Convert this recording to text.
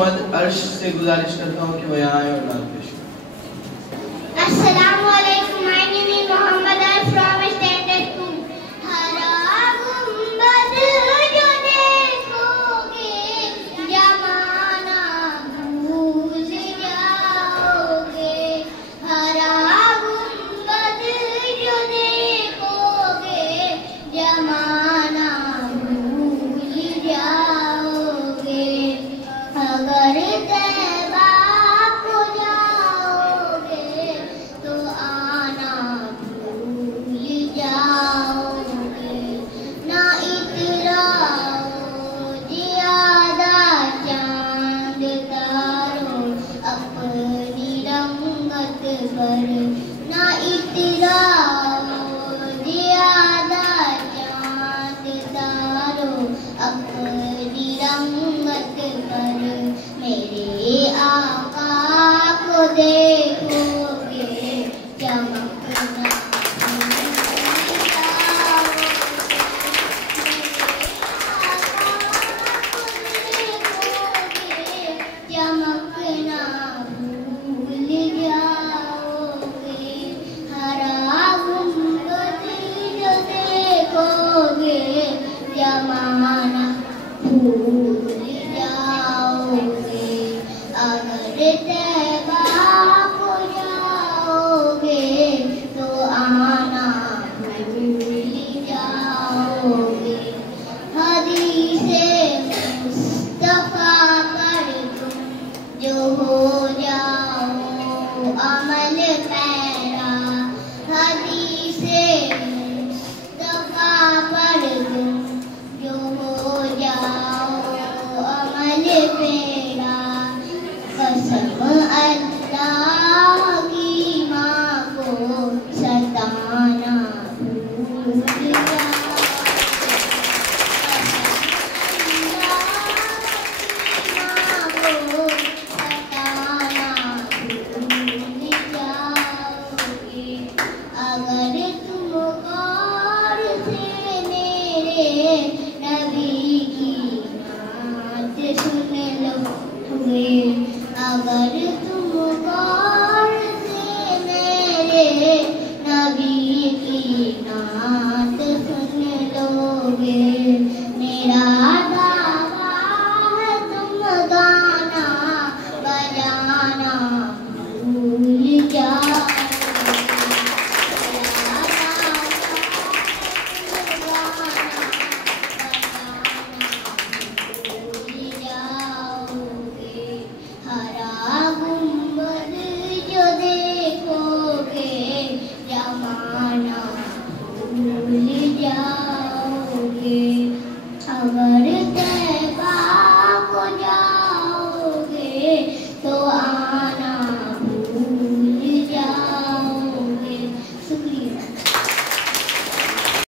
मोहम्मद अर्श से गुजारिश करता हूँ कि वो यहाँ आए और नाम पेश करें। अस्सलाम वालेकुम, my name is Mohammed Arsh from Standard 2। हरा गुंबद जो देखोगे जमाना भूल जाओगे, हरा गुंबद जो देखोगे जमाना भूल जाओगे। अगर तैबा को जाओगे तो आना भूल जाओगे। ना इतराओ ज्यादा चांद तारो अपनी रंगत पर, ना इतराओ ज्यादा चांद तारो अपनी रंगत पर। मेरे आका को देखोगे चमकना भूल जाओगे, चमकना भूल जाओगे। हरा गुंबद जो देखोगे जमाना भूल जाओगे। अगर तैबा को जाओगे तो आना भूल जाओगे। हदीसे मुस्तफा पर तुम जो हो जाओ अमल पैरा, हदीसे मुस्तफा पर तुम जो हो जाओ अमल पैरा। कसम अल्लाह की माँ को सताना भूल जाओ, अगर तुम गौर से मेरे नबी की नात सुन लोगे, अगर तुम